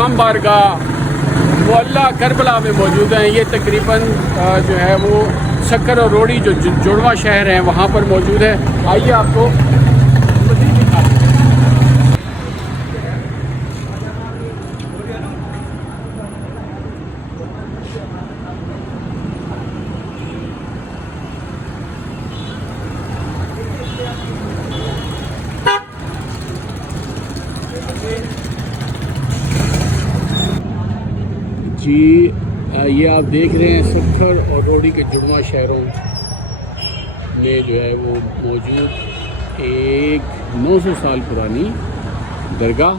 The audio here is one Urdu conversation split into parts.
امام بارگاہ موہلہ کربلا میں موجود ہیں. یہ تقریباً جو ہے وہ شکر اور روڑی جو جڑواں شہر ہیں وہاں پر موجود ہے. آئیے آپ کو مزید دکھاتے ہیں. جی یہ آپ دیکھ رہے ہیں سکھر اور روڑی کے جڑواں شہروں میں جو ہے وہ موجود ایک 900 سال پرانی درگاہ.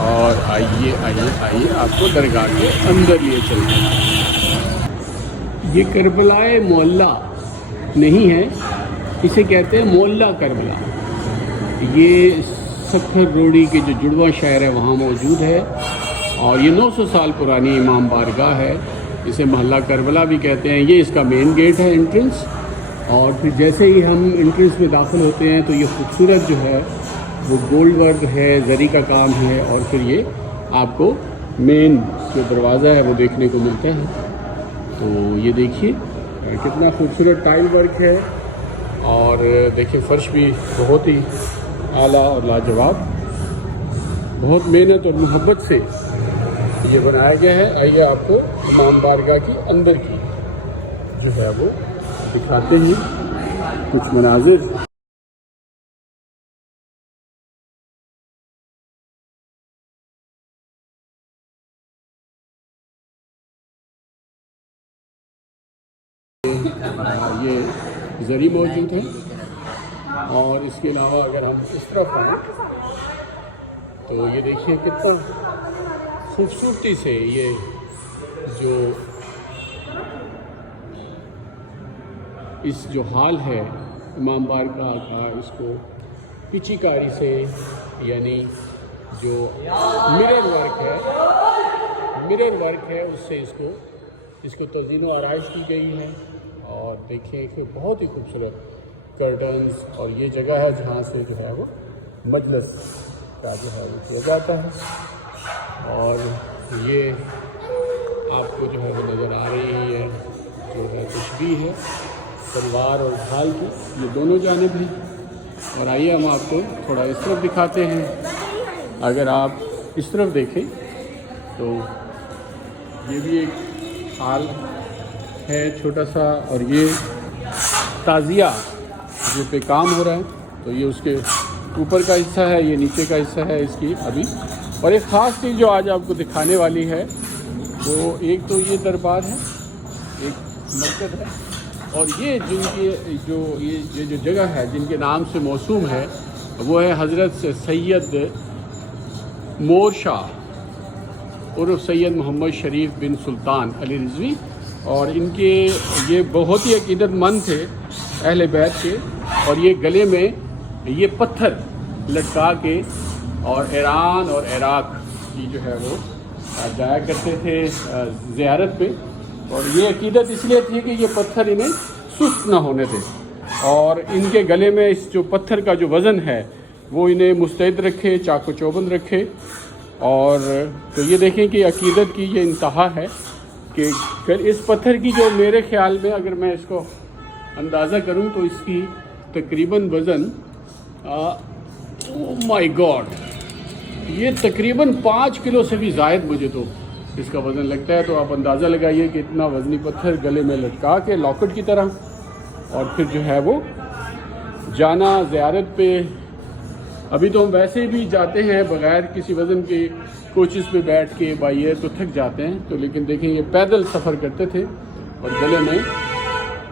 اور آئیے آپ کو درگاہ کے اندر لیے چلتے ہیں. یہ کربلائے موہلہ نہیں ہے, اسے کہتے ہیں موہلہ کربلا. یہ سکھر روڑی کے جو جڑواں شہر ہے وہاں موجود ہے اور یہ 900 سال پرانی امام بارگاہ ہے. اسے محلہ کربلا بھی کہتے ہیں. یہ اس کا مین گیٹ ہے, انٹرنس. اور پھر جیسے ہی ہم انٹرنس میں داخل ہوتے ہیں تو یہ خوبصورت جو ہے وہ گولڈ ورک ہے, زری کا کام ہے. اور پھر یہ آپ کو مین جو دروازہ ہے وہ دیکھنے کو ملتا ہے. تو یہ دیکھیے کتنا خوبصورت ٹائل ورک ہے. اور دیکھیں فرش بھی بہت ہی اعلیٰ اور لاجواب, بہت محنت اور محبت سے یہ بنایا گیا ہے. آئیے آپ کو امام بارگاہ کی اندر کی جو ہے وہ دکھاتے ہیں کچھ مناظر. یہ زری موجود ہے اور اس کے علاوہ اگر ہم اس طرف آئیں تو یہ دیکھیے کتنا خوبصورتی سے یہ جو اس جو حال ہے امام بارگاہ کا, اس کو پیچی کاری سے یعنی جو مرر ورک ہے اس سے اس کو تزئین و آرائش دی گئی ہے. اور دیکھیں کہ بہت ہی خوبصورت کرٹنز, اور یہ جگہ ہے جہاں سے جو ہے وہ مجلس کا جو ہے وہ کیا جاتا ہے. اور یہ آپ کو جو ہے وہ نظر آ رہی ہے جو ہے تشبیہ ہے تلوار اور ڈھال کی, یہ دونوں جانب ہیں. اور آئیے ہم آپ کو تھوڑا اس طرف دکھاتے ہیں. اگر آپ اس طرف دیکھیں تو یہ بھی ایک حال ہے چھوٹا سا, اور یہ تعزیہ جو پہ کام ہو رہا ہے تو یہ اس کے اوپر کا حصہ ہے, یہ نیچے کا حصہ ہے اس کی ابھی. اور ایک خاص چیز جو آج آپ کو دکھانے والی ہے وہ ایک تو یہ دربار ہے, ایک مرکز ہے, اور یہ جن کی جو جگہ ہے جن کے نام سے موسوم ہے وہ ہے حضرت سید مور شاہ عرف سید محمد شریف بن سلطان علی رضوی. اور ان کے یہ بہت ہی عقیدت مند تھے اہل بیت کے, اور یہ گلے میں یہ پتھر لٹکا کے اور ایران اور عراق کی جو ہے وہ جایا کرتے تھے زیارت پہ. اور یہ عقیدت اس لیے تھی کہ یہ پتھر انہیں سست نہ ہونے تھے, اور ان کے گلے میں اس جو پتھر کا جو وزن ہے وہ انہیں مستعد رکھے, چاق و چوبند رکھے. اور تو یہ دیکھیں کہ عقیدت کی یہ انتہا ہے کہ اس پتھر کی جو میرے خیال میں اگر میں اس کو اندازہ کروں تو اس کی تقریباً وزن مائی گاڈ یہ تقریباً 5 کلو سے بھی زائد مجھے تو اس کا وزن لگتا ہے. تو آپ اندازہ لگائیے کہ اتنا وزنی پتھر گلے میں لٹکا کے لاکٹ کی طرح, اور پھر جو ہے وہ جانا زیارت پہ. ابھی تو ہم ویسے بھی جاتے ہیں بغیر کسی وزن کے کوچز پہ بیٹھ کے بائی ایئر تو تھک جاتے ہیں, تو لیکن دیکھیں یہ پیدل سفر کرتے تھے اور گلے میں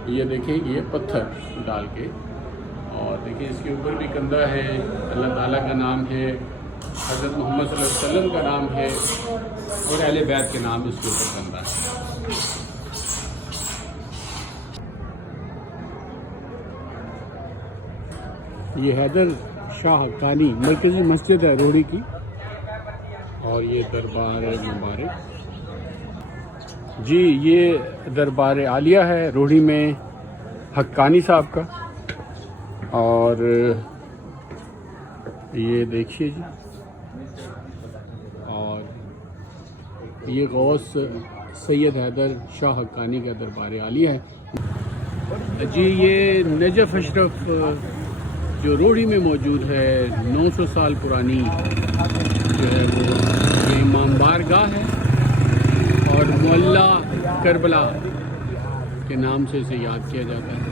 یہ دیکھیں یہ پتھر ڈال کے. اور دیکھیں اس کے اوپر بھی کندھا ہے, اللہ تعالیٰ کا نام ہے, حضرت محمد صلی اللہ علیہ وسلم کا نام ہے, اور اہل بیت کے نام اس کے اوپر کندھا ہے. یہ حیدر شاہ حقانی مرکزی مسجد ہے روڑی کی, اور یہ دربار مبارک. جی یہ دربار عالیہ ہے روڑی میں حقانی صاحب کا. اور یہ دیکھیے جی, یہ غوث سید حیدر شاہ حقانی کا دربار عالیہ ہے جی. یہ نجف اشرف جو روڑی میں موجود ہے 900 سال پرانی جو ہے وہ یہ امام بارگاہ ہے اور معلیٰ کربلا کے نام سے اسے یاد کیا جاتا ہے.